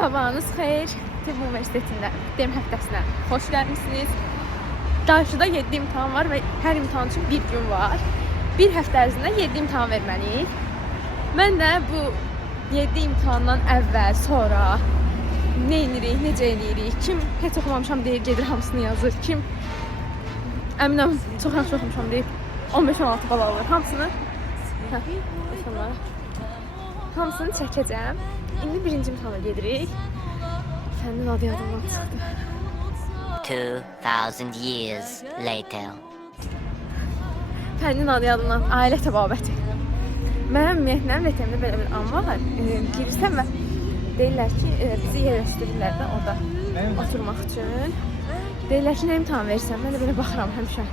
Sabahınız xeyir. Tibb Universitetində dem həftəsinə xoş gəlmisiniz. Qarşıda 7 imtahan var və hər imtahan üçün bir gün var. Bir həftə ərzində 7 imtahan verməliyik. Mən də bu 7 imtahandan əvvəl, sonra nə edirik, necə edirik, kim heç oxumamışam deyir, gedir hamısını yazır, kim əminəm çox yaxşı oxumuşam deyir, 15-16 bal alır, hamısını çəkəcəm. İndi birinci imtahana gedirik. Fənin adı yadımdan çıxdı. 2000 years later. Fənin adı yadımdan, ailə təbabəti. Mənim ümumiyyətlə VTM-də belə bir an var. Girirsən və deyirlər ki, bizi yerləşdirirlər də orada oturmaq üçün. Deyirlər ki, nə imtahan verirsən? Mən də belə baxıram həmişə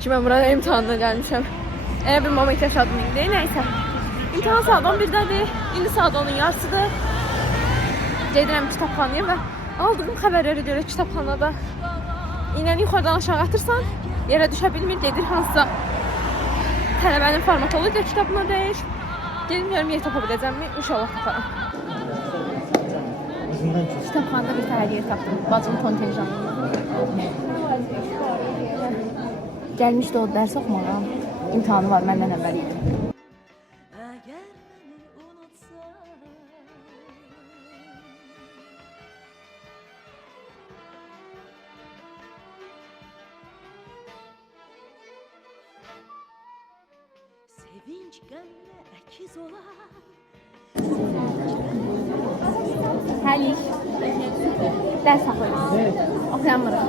ki, mən bura nə imtahanına gəlmişəm. Elə bir moment yaşadım indi, nəysə. İmtahan saat 11-dədir, indi saat 10-un yarısıdır. Gedirəm kitabxanaya və aldığım xəbərlərə görə kitabxanada iynəni yuxarıdan aşağı atırsan, yerə düşə bilmir, gedir hansısa tələbənin formatologiya kitabına deyir. Gelmiyorum, yer tapa biləcəmmi? İnşallah taparım. Kitabxanada bir tane yer tapdım. Bacım kontenjanında. Gəlmişdi o dərs oxumağa. İmtahanı var, məndən əvvəl idi. Sevinç qəlbə əkiz olar. Həlik. Dərs saxlayırız. Oxuyamırıq.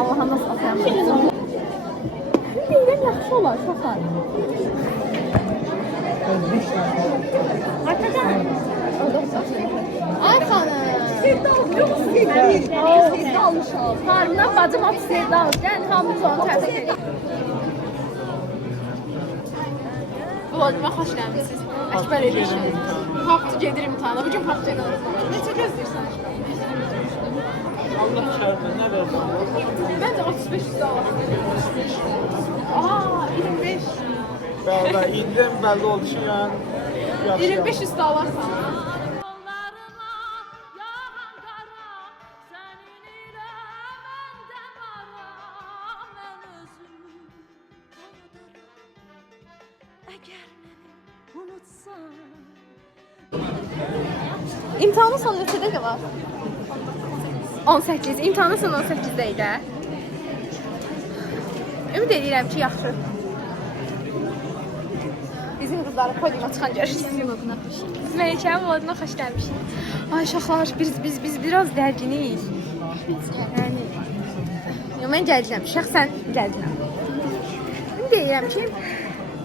Allah'a nasıl oxuyamırıq? Deyirəm, yaxşı olar, şoxar. Arkadan. Ay xanım. Sevda oxuyor musun? Sevda almışam. Harımdan bacım atı sevda almış. Yəni, hamımız onu təbrik edir. Vladimir, xoş gəlmişsiniz. Əkbər Elişin. Hafta gedir imtihana. Bugün hafta gedir. Neçə gözləyirsən? Allah şərəfinə nə versin? Məncə 35 üstə alasın. Aa, 25. Bəli, indidən bəlli oldu ki, yəni 25 üstə alasın. İmtahanın sonu neçə dəqiqə var? 18. İmtahanın sonu 18 dəqiqə. Ümid edirəm ki, yaxşı. Bizim qızları podiuma çıxan görüşürüz. Məlikə, Vladimir, xoş gəlmişik. Ay, uşaqlar, biz biraz dərginik. Yəni, mən gələcəm, şəxsən gələcəm. Ümid edirəm ki,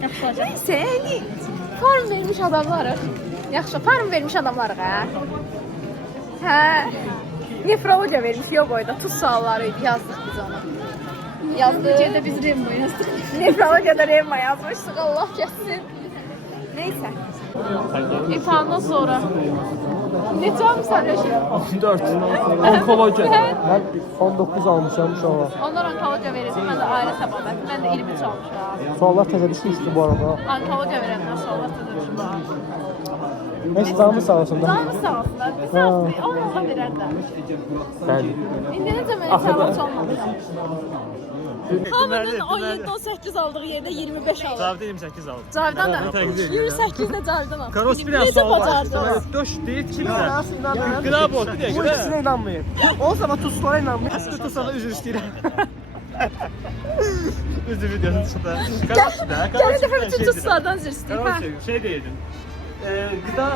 neysə, yəni, form vermiş adamlarıq. Yaxşı, form vermiş adamlarıq, hə? Hə? Nefrologiya vermiş, yox boyda, tuz suallarıydı, yazdıq biz onu. Nefrologiyada biz Remma yazdık. Nefrologiyada Remma yazmışdıq, Allah kəssin. Neysə. İmtahandan sonra. Neçə almışsan Rəşid? 4. Onkologiya. Mən 19 almışam uşağa. onlar onkologiya verirdi, mən də ailə təbabəti, mən də 23 almışam. Suallar təzə düşmüşdü bu arada. Onkologiya verənlər suallar tutmuşlar. Neyse, canımı sağ olsun da. Canımı sağ olsunlar, biz Allah'a verərlər. Bəli. İndi necə mən hesabatçı olmamışam. Hamının 17-18 aldığı yerdə 25 alır. Cavidan 28 aldı. Cavidan da. Təqdir edirəm. 28 də Cavidan alır. Karos bir Necə sual var. bacardınız? Döş deyir ki, bizə. Qıra bot bir Bu dəqiqə. ikisine inanmayın. O zaman tuzlara inanmayın. Aslında tuzlara üzr istəyirəm. Üzr videosu çıxdı. Gələn dəfə bütün tuzlardan üzr istəyir. Karos şey deyirdim. Qıda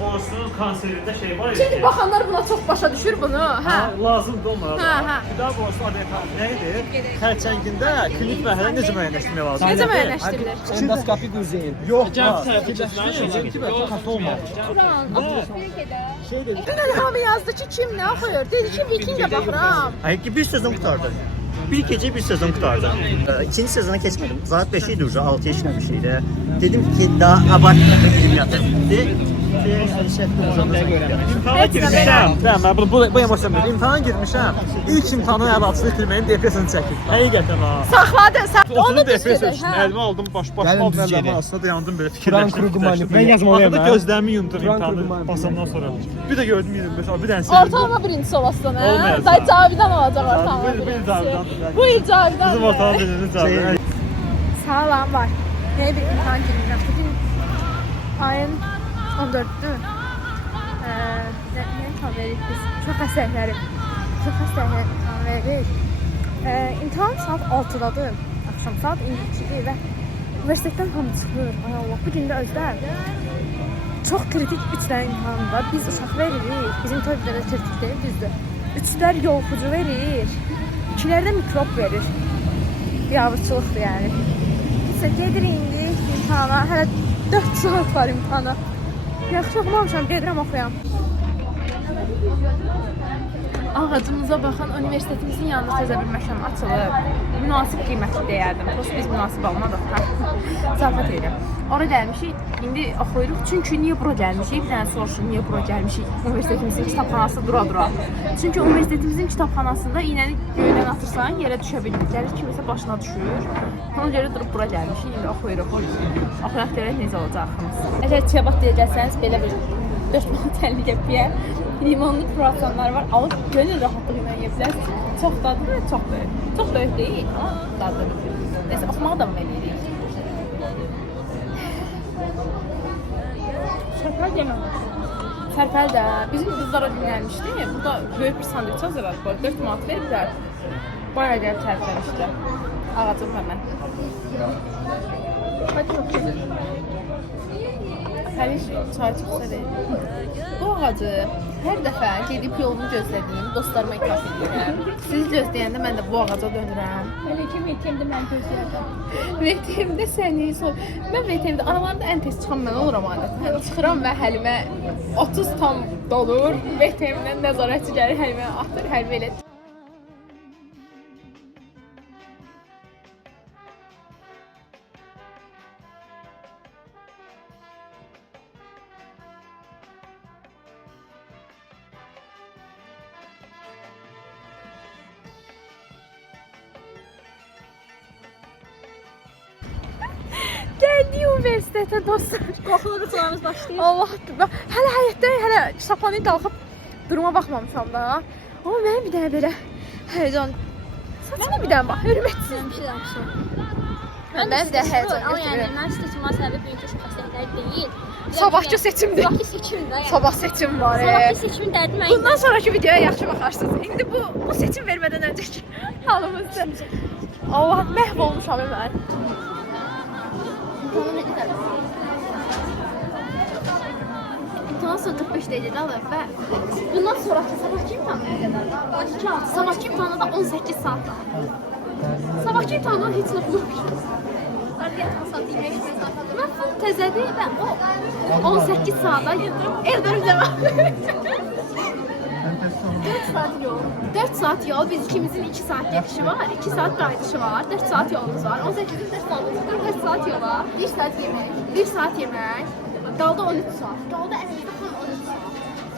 borusunun kanserində şey var ya. Şimdi baxanlar buna çox başa düşür bunu. Hə. Lazımdır onlara. Hə. Qıda borusu adeta nədir? Xərçəngində klinik mərhələ necə müəyyənləşdirmək lazımdır? Necə müəyyənləşdirilir? Endoskopik uzayın. Yox, Dünən hamı yazdı ki, kim nə oxuyur? Dedi ki, Vikingə baxıram. Hayır, bir sezon kurtardı. Bir gece bir sezon kurtardı. İkinci sezona geçmedim. Saat 5'iydi uca, 6'ya işlemişiydi. Dedim ki daha abartmadan film yatırım bitti. İmtahana girmişəm. Mən bu emosiya bilmirəm. İmtahana girmişəm. İlk imtahanın əlaçını itirməyin depressiyasını çəkib. Həqiqətən ha. Saxladı. Onu depressiya üçün əlimi aldım, baş aldım əllərimin arasında dayandım belə fikirləşdim. Mən yazmalıyam. Axırda gözlərimi yumdum imtahanı basandan sonra. Bir də gördüm 25, bir dənə sildim. Ortalama birincisi olasın, hə? Olmayacaq. Day Cavidan olacaq ortalama Bir birincisi. Cavidan. Bu il Cavidan. Bizim ortalama birinci Cavidan. Sağlam var. Yeni bir imtahan girmişəm. Bugün ayın 14'dü. Ne imtahan veririk biz? Çox əsərlərim. Çox əsərlərim imtahan veririk. İmtahan saat 6'dadır. Akşam saat 2'dir və universitetdən hamı çıxır. Ay Allah, bu gün də özdə çox kritik 3 dənə imtahan var. Biz uşaq veririk. Bizim tövbədə kritik deyil, düzdür. 3'lər yolxucu verir. 2'lərdə mikrob verir. Yavruçuluqdur yəni. Neyse, gedirik indi imtahana. Hələ 4 saat var imtahana. Yaxşı oxumamışam, gedirəm oxuyam. Ağacımıza baxan universitetimizin yanında təzə bir məkan açılıb. Münasib qiymətli deyərdim. Prost biz münasib almadıq. Zarafat edirəm. Ora gəlmişik, indi oxuyuruq. Çünki niyə bura gəlmişik? Bir dənə soruşun, niyə bura gəlmişik? Universitetimizin kitabxanası dura-dura. Çünki universitetimizin kitabxanasında iynəni göydən atırsan, yerə düşə bilmir. Gəlir kimisə başına düşür. Ona görə durub bura gəlmişik, indi oxuyuruq. Oxuyaq görək necə olacaqımız. Əgər çiyabat deyəcəksəniz, belə bir 4 manat 50 qəpiyə limonlu kruasanlar var. Alıb gönül rahatlığı ilə yeyə bilərsiniz. Çox dadlı və çox böyük. Çox böyük deyil, amma dadlı. Neyse, oxumağı da mı eləyirik? Sərpəl yemək. Sərpəl də bizim qızlara dinlənmişdi. Burada böyük bir sandviç hazırladık. 4 manat veriblər. Bayağı gəlib tərifləmişdilər. Ağacım həmən. Hadi çok güzel. Həliş çay çox sevir. Bu ağacı hər dəfə gedib yolumu gözlədiyim dostlarıma itiraf edirəm. Siz gözləyəndə mən də bu ağaca dönürəm. Hele kim VTM'de ben gözləyirəm. VTM'də səni mən VTM'də aralarında ən tez çıxan mən oluram adətən. Çıxıram və Həlimə 30 tam dolur. VTM'dən nəzarətçi gəlir Həlimə atır, Həlimə elə Gəldik universitetə dostlar. Qoxulu sularımız başlayır. Allah, hələ həyətdə, hələ kitabxanaya qalxıb duruma baxmamışam da. Amma mənim bir dənə belə həyəcan. Saçına bir dənə bax, hörmətsiz. Bir şey danışım. Mən bir də həyəcan Ama yani götürürəm. mən seçilmə səbəbi bugünkü şəxsiyyətlər deyil. Sabahki seçimdir. Sabahki seçimdir. Yəni. Sabah seçim var. Sabahki seçimin dərdi mən. Bundan sonraki videoya yaxşı baxarsınız. İndi bu seçim vermədən öncəki halımızda. Allah, məhv olmuşam mən. İmtahan sonra 45 dəqiqədə alır və bundan sonraki sabahki imtahan nə qədər? 12 saat. Sabahki imtahana da 18 saat var. Sabahki imtahandan heç nə yoxdur. Mən full təzədir və o 18 saata evdən üzəmə. 4 saat yol, biz ikimizin 2 saat gedişi var, 2 saat qayıdışı var, 4 saat yolumuz var, 18'in 4 saatımız var, 4 saat yola, 1 saat yemək, 1 saat yemək, qaldı 13 saat, qaldı əməkdə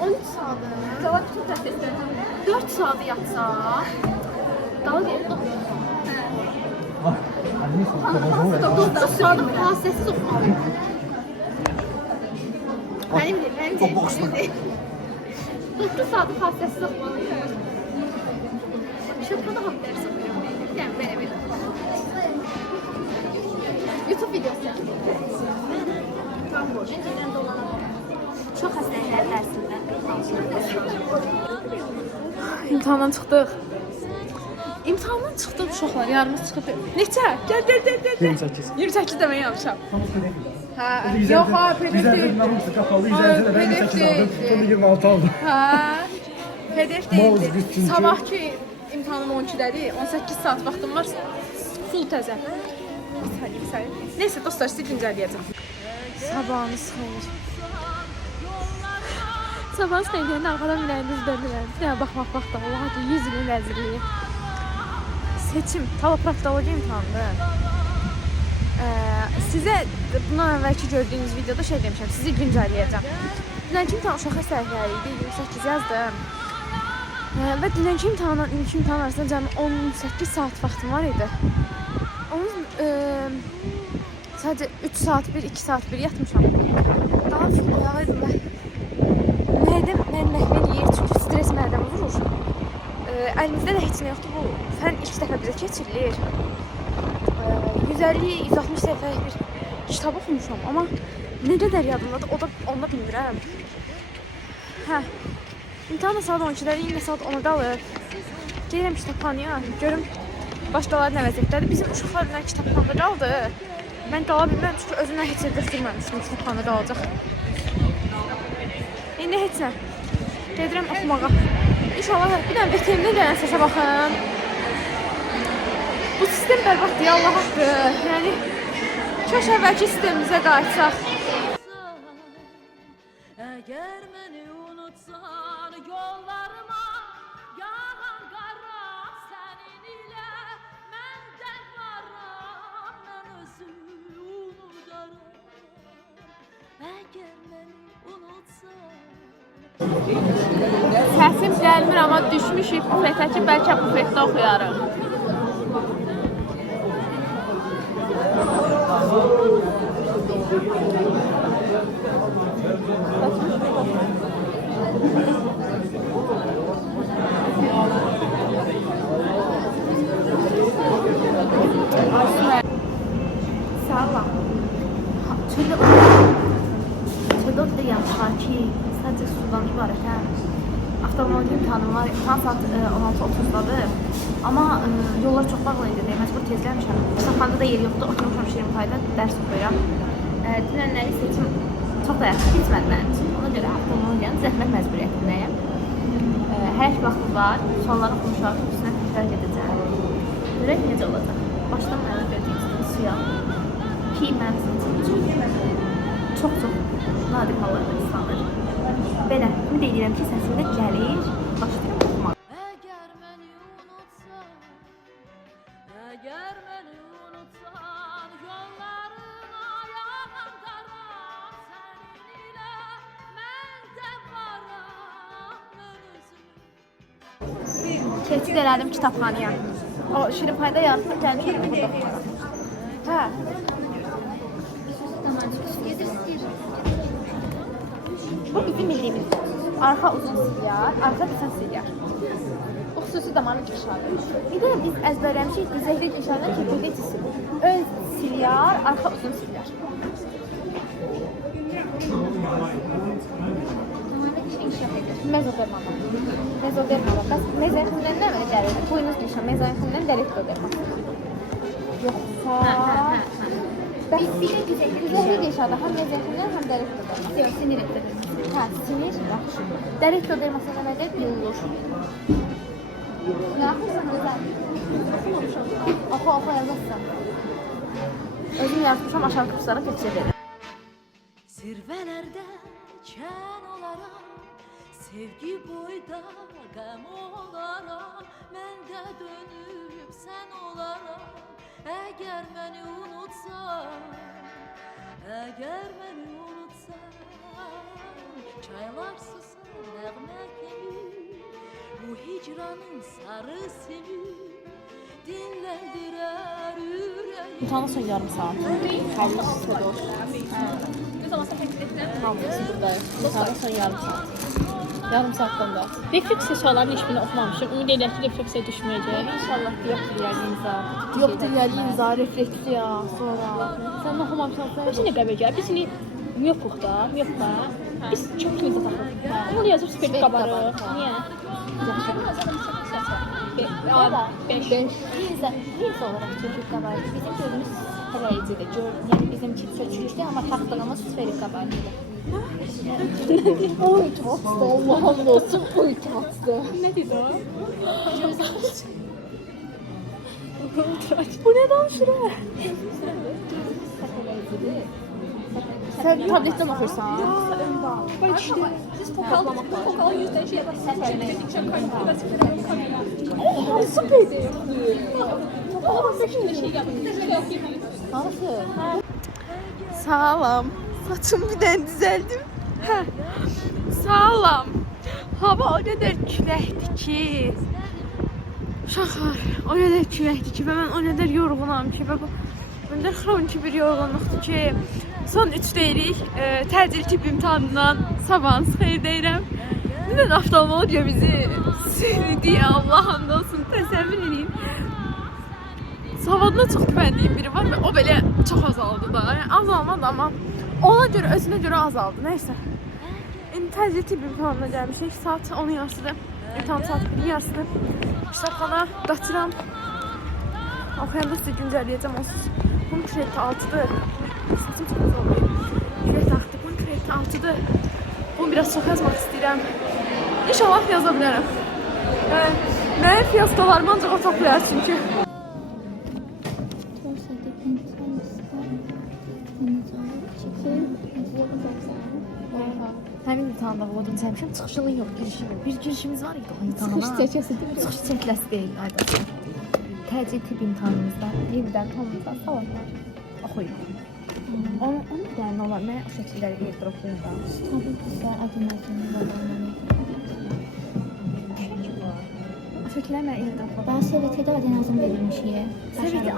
13 saat, cavab bütün təsirdə 4 saat yatsaq, qaldı 9 saat fasiləsiz oxumalıyım. Mənim deyil. 9 saat fasiləsiz oxumalıyım. Şapkada hamı dərs oxuyuram. Yəni, belə. YouTube videosu çəkilir. Tam boş. Öncədən dolanam. Çox xəstəliklər dərsində. İmtahandan çıxdıq. İmtahandan çıxdıq uşaqlar, yarımız çıxıb. Neçə? Gəl. 28. 28 demək yapmışam. Hə, yox ha, PDF deyil. Kapalı PDF deyil. Sonra 26 aldım. Hə, PDF deyildi. Sabahki imtahanım 12-dədir, 18 saat vaxtım var. Full təzə. Bir saniyə. Neyse dostlar, sizi güncəlləyəcəm. Sabahınız xeyir. Sabahınız xeyir deyəndə arxadan biləyiniz döndülər. Bir dənə baxmaq vaxtı, Allaha ki, 100 ilin vəzirliyi. Seçim, talopraktoloji imtahanıdır. Sizə bundan əvvəlki gördüyünüz videoda şey demişəm, sizi güncəlləyəcəm. Dünənki imtahan uşaq əsərləri idi, 28 yazdım. Və dünənki imtahanla ilk imtahan arasında cəmi 18 saat vaxtım var idi. Onun sadəcə 3 saat 1, 2 saat 1 yatmışam. Daha çox oyağıydım mən. Mədəm mənməkmən yiyir, çünki stres mədəmi vurur. Əlimizdə də heç nə yoxdur, bu fən ilk dəfə bizə keçirilir. 150-160 səhifəlik bir kitab oxumuşam, amma nə qədər yadımdadır, onu da bilmirəm. Hə, imtahan da saat 12-dədir, yine saat 10-a qalır. Gəlirəm kitabxanaya, görüm başqaları nə vəziyyətdədir. Bizim uşaqlar ilə kitabxanada qaldı. Mən qala bilməm, çünki özümdən heç nə götürməmişdim kitabxanada qalacaq. İndi heç nə. Gedirəm oxumağa. İnşallah bir dənə VTM-dən gələn səsə baxın. Bu sistem bərbaddır ya, Allah haqqı. Yəni, kaş əvvəlki sistemimizə qayıtsaq. Əgər məni unutsan yollarıma yağan qara sənin ilə məndən varam, mən özümü unudaram. Əgər məni unutsan. Səsim gəlmir, amma düşmüşük bufetə ki, bəlkə bufetdə oxuyarıq. Salam. Çöldə oturuyam, sakin, sadəcə sudan ibarətəm. Avtomobil imtahanım var, imtahan saat 16:30-dadır. Amma yollar çox bağlı idi, məcbur tezləmişəm. Kitabxanada da yer yoxdur, oturmuşam Şirinpayda, dərs oxuyuram. Dünənləri seçim çox da yaxşı keçmədi mənim üçün. Ona görə avtomobildən zəhmət məcburiyyətindəyim. Hər iki vaxtım var, sualları oxumuşam, üstünə təkrar edəcəm. Görək necə olacaq. Başdan mənə verdiyim suya ki, mənim üçün çox nadir hallarda islanır. Belə, ümid edirəm ki, səsimdə gəlir, başlayıram oxumaq. Əgər məni unutsan, əgər məni unutsan, yollarına yağan qaram sənin ilə məndə varam, mən özümü. Keçid elədim kitabxanaya. O Şirinpayda yarısına gəlmişəm burada oxuyacağam. Hə. Bu bizim bildiyimiz arxa uzun silyar, arxa qısa silyar. Bu xüsusi damarın inşaatı. Bir də biz əzbərləmişik Zəhri Gülşanın kepildisi. Ön silyar, arxa uzun silyar. Mezodermada. Bəs mezenximdən nə gəlir? Buyunuz Gülşan, mezenximdən dəliktoderma. Yoxsa... Bir də Zəhri Gülşan'da həm mezenximdən, həm dəliktoderma. Yox, sinir etdirir. Hə, sinir, yaxşı. Dəliktoderması nə nədir? Yolur. Nə yaxırsan, Özən? Oxumamışam. Oxu, yazarsan. Özüm yazmışam, aşağı kurslara keçir edirəm. Zirvələrdə kən olaram, sevgi boyda qəm olaram, mən də dönüb sən olaram. Əgər məni unutsan, əgər məni unutsan, çaylar susar nəğmə kimi, bu hicranın sarısını dinləndirər ürəyim. İmtihana son yarım saat. Havlu sizdə olsun. Havlusu buradayız. İmtihana son yarım saat. Yarım saatdan da. Refleksiya suallarını hiçbirini oxumamışım. Ümid edirəm ki, refleksiya düşməyəcək. İnşallah yoxdur yəni imza. Yoxdur yəni imza, refleksiya, sonra. Sən nə oxumamışsan? Biz nə qəbul gəlir? Biz indi yoxuq da, yoxma. Biz çox imza taxırıq. Bunu yazıb spek qabarıq. Niyə? Yaxşı. 5. Neyse olarak çocuk kabardı. Bizim gözümüz sfericiydi. Yani bizim çocuktu ama taktığımız sferik kabardı. Oy tatlı, Allah'ım olsun, oy tatlı. Ne dedi o? Bu neden şuraya? Sen tabletten okursan. Bak işte. Siz fokal yüzden şey yaparsınız. Oha süperdi. Sağlam. Saçımı birdən düzəldim. Hə. Salam. Hava o qədər küləkdir ki. Uşaqlar, o qədər küləkdir ki və mən o qədər yorğunam ki və bu məndə xroniki bir yorğunluqdur ki, son 3 deyirik, təcil tibb imtahanından sabahınız xeyir deyirəm. Neden oftalmologiya bizi sevdi, Allah hamd olsun, təsəvvür edin. Savadına çox güvəndiyim biri var və o belə çox azaldı da. Yəni azalmadı amma ona görə, özünə görə azaldı. Nəysə. İndi təcil tibb imtahanına gəlmişik. Saat 10 yarısıdır. İmtahan saat 1 yarısıdır. Kitabxana qaçıram. Oxuyanda sizə güncəlləyəcəm onsuz. Bunun krediti 6'dır. Saçım çox az oldu. Kredit axdı. Bunun krediti 6'dır. Bunu biraz çox yazmaq istəyirəm. İnşallah yaza bilərəm. Mənim fiyaskolarımı ancaq o toplayar çünki. Həmin imtahanda vurduğum çəmişəm, çıxışının yox, girişim yox. Bir girişimiz var idi o imtahana. Çıxış çəkəsi deyil. Çıxış çəkiləsi deyil, aydın. Təcil tibb imtahanımızda yenidən hamımıza salamlar oxuyuruq. Onu deyən olar, mən o şəkilləri yerdir oxuyum da. Tabii ki, adım o şəkilləri mən yerdir oxuyum. Daha SVT-də adenazm verilmişik. SVT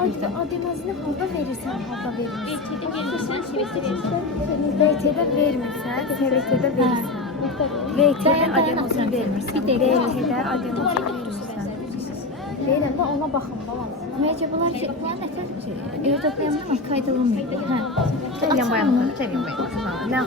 adenazını halda verirsən, halda vermirsən. BT-də gelirsən, SVT verirsən. VT-də vermirsən, SVT-də verirsən. VT-də adenazını vermirsən. VT-də adenazını verirsən. Deyirəm də ona baxın, balam. Məncə bunlar ki, bunlar nətər evdəklərin ilk aydılmıydı. Hə. Gəlin bayanlar, gəlin bayanlar. Nə?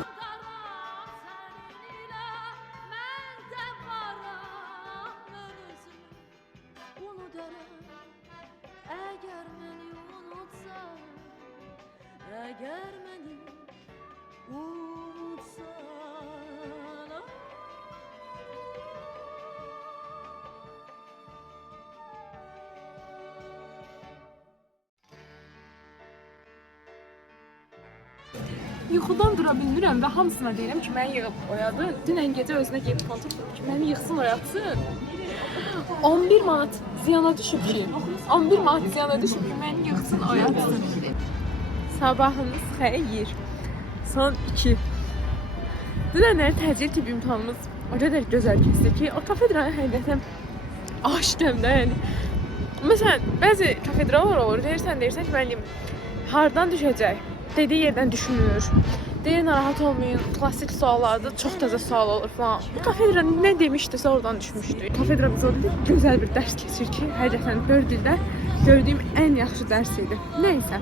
Əgər məni unutsan, Yuxudan dura bilmirəm və hamısına deyirəm ki, məni yığıb oyadı. Dünən gecə özünə geyib palto tutub ki, məni yıxsın oyatsın. 11 manat ziyana düşüb ki, 11 manat ziyana düşüb ki, məni yıxsın oyatsın. Sabahınız xeyir. Son 2. Dünənləri təcil tibb imtahanımız o qədər gözəl keçdi ki, o kafedranı həqiqətən aşiqəm də, yəni. Məsələn, bəzi kafedralar olur, deyirsən ki, mənim hardan düşəcək? Dediği yerdən düşünür. Deyir, narahat olmayın, klasik suallarda çox təzə sual olur falan. Bu kafedra nə demişdisə oradan düşmüşdü. Kafedra bizə orada gözəl bir dərs keçir ki, həqiqətən 4 ildə gördüyüm ən yaxşı dərs idi. Nəysə.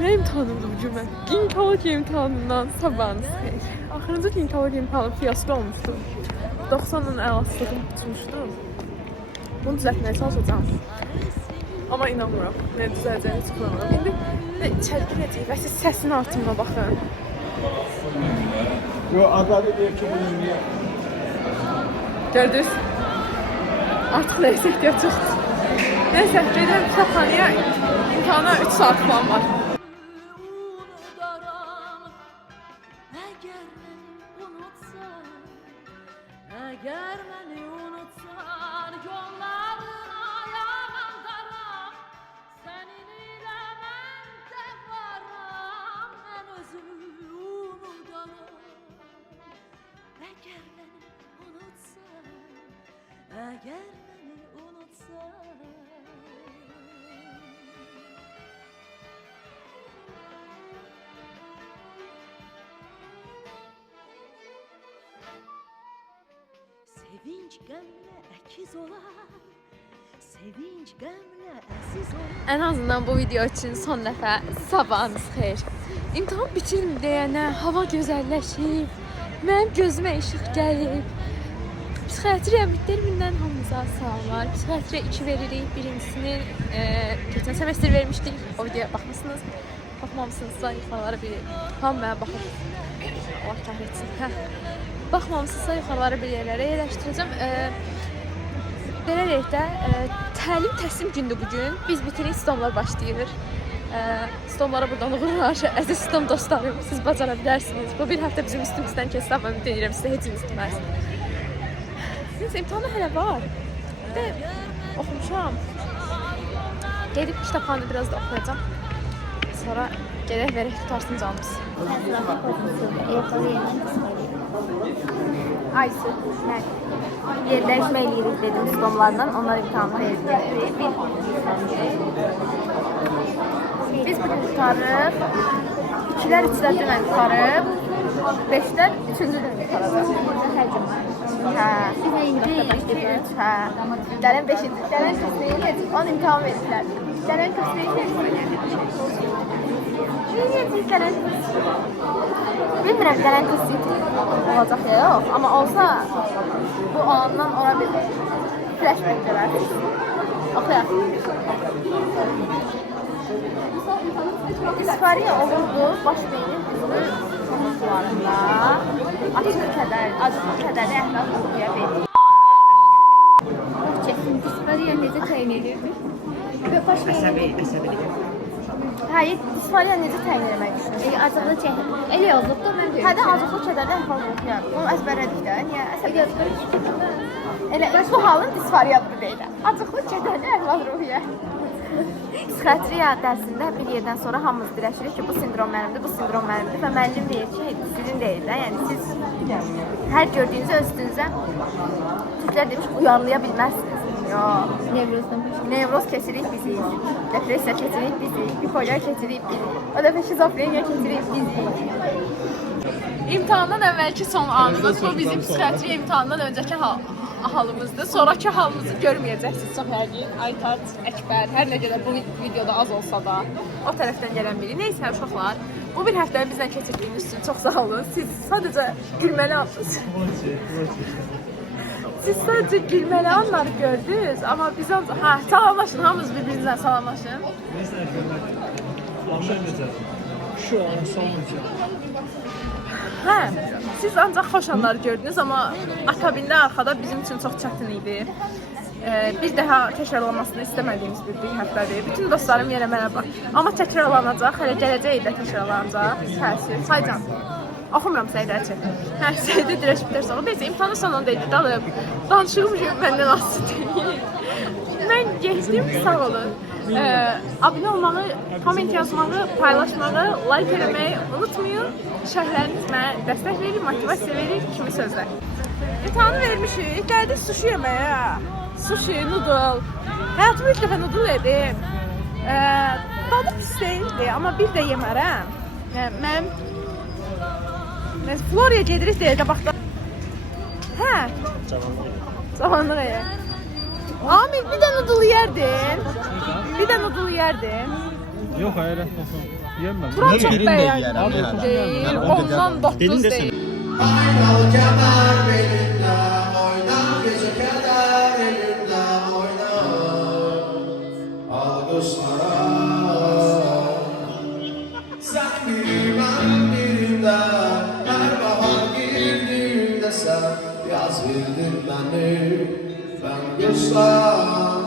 Nə imtahanımdı bu gün mən? Ginekologiya imtahanından sabahınız xeyir. Axırıncı ginekologiya imtahanı fiyasko olmuşdu. 90'ın əlasılığım tutmuşdu. Bunu düzəltməyə çalışacağım. Amma inanmıram. Nə düzələcəyini heç bilmirəm. İndi içəri girəcəyik və siz səsin altına baxın. Yo, adı deyir ki, bunu niyə? Gördünüz? Artıq neysə ehtiyac yoxdur. Neysə, gedirəm kitabxanaya. İmtahana 3 saat falan var. Əgər məni unutsan, yollarına yağan qaram, sənin ilə mən də varam, mən özümü unudaram. Əgər məni unutsan, əgər məni unutsan. Sevinç qəmlə əkiz olar, sevinç qəmlə əziz olar. Ən azından bu video üçün son dəfə sabahınız xeyir. İmtahan bitir deyənə hava gözəlləşib, mənim gözümə işıq gəlib. Psixiatriya termindən hamınıza salamlar. Psixiatriya 2 veririk. Birincisini keçən semestr vermişdik. O videoya baxmışsınız. Baxmamısınızsa yuxarılara bir hamıya baxıb. Allah kahretsin. Baxmamısınızsa yuxarılara bir yerlərə yerləşdirəcəm. Belə deyək də, təlim təslim gündür bugün. Biz bitirik, stomlar başlayır. Stomlara buradan uğurlar. Əziz stom dostlarım, siz bacara bilərsiniz. Bu bir həftə bizim üstümüzdən keçdi, amma deyirəm sizə heç istəməz. Neyse, imtahanı hələ var. De, oxumuşam. Gedib kitabxanada biraz da oxuyacağım. Sonra gedək verək tutarsın canımız. Aysu. Yerləşmə eləyirik dedim stomlardan. Onlar imtahanı verildi. Biz bugün tutarıq. 2'lər 3'lər dünən tutarıq. 5'lər 3-cü gün tutarıq. Hə. Hə. Gələn 5-ci. Gələn kısmıyı heç 10 imtahan verirlər. Gələn kısmıyı heç gələn bilmirəm gələn kısmı olacaq ya yox. Amma olsa bu andan ora bir flashback gələr. Oxuyaq. İsfariya olurdu baş beynin hüznü konuslarında acılı kədərli əhlak oxuya verir. İsfariya necə təyin edirdi? Əsəbi. Hayır, İsfariya necə təyin etmək düşünürsün? Acıqlı çəkir. Elə yazılıb da mən Hə də acıqlı kədərli əhlak oxuyar. Bunu əzbərlədik də. Niyə? Əsəbi. Elə bu halın disfariyadır deyil. Acıqlı kədərli əhlak-ruhiyyə. Psixiatriya dərsində bir yerdən sonra hamımız birləşirik ki, bu sindrom mənimdir, bu sindrom mənimdir və müəllim deyir ki, sizin deyil də. Yəni siz hər gördüyünüzü öz üstünüzə Türklər demiş uyarlaya bilməzsiniz. Yox. Nevroz keçirik bizi. Depressiya keçirik bizi. Bipolar keçirik bizi. O dəfə şizofreniya keçirik bizi. İmtahandan əvvəlki son anımız bu bizim psixiatriya imtahandan öncəki halımızdır. Sonraki halımızı görməyəcəksiniz çox yəqin. Aytat, Əkbər, hər nə qədər bu videoda az olsa da o tərəfdən gələn biri. Neysə uşaqlar, bu bir həftəni bizlə keçirdiyiniz üçün çox sağ olun. Siz sadəcə gülməli anları gördünüz, amma biz salamlaşın, hamınız bir-birinizlə salamlaşın. Şu an sonuncu. Hə, siz ancaq xoş anları gördünüz, amma akabində arxada bizim üçün çox çətin idi. Bir daha təkrarlanmasını istəmədiyimiz bir həftədir. Bütün dostlarım yenə mənə bax. Amma təkrarlanacaq, hələ gələcək ildə təkrarlanacaq. Təəssüf. Saycan. Oxumuram səyləri çək. Hər şeydə dirəş bitər sonra. Neysə, imtahanın sonunda idi. Danışığım məndən asılı deyil. Mən getdim, sağ olun. Abunə olmağı, komment yazmağı, paylaşmağı, like eləməyi unutmayın. Şərhləriniz mənə dəstək verir, motivasiya verir, kimi sözlər. İmtahanı vermişik, gəldik sushi yeməyə. Sushi, noodle. Həyatımı ilk dəfə noodle yedim. Dadı pis deyildi, amma bir də yemərəm. Mənim Florya gedirik deyə qabaqda. Hə? Cavanlıq elə. Amir, bir də noodle yerdin. Bir də noodle yerdin. Yox, hayır, olsun. Yeməm. Buram çox bəyəndim deyil. Ondan 9 deyil. Aynalı kəmər belində oynar, gecə kədər elində oynar. Alqışlara sən biri, mən birində, hər bahar girdiyimdə sən yaz bildin məni, mən qışlar.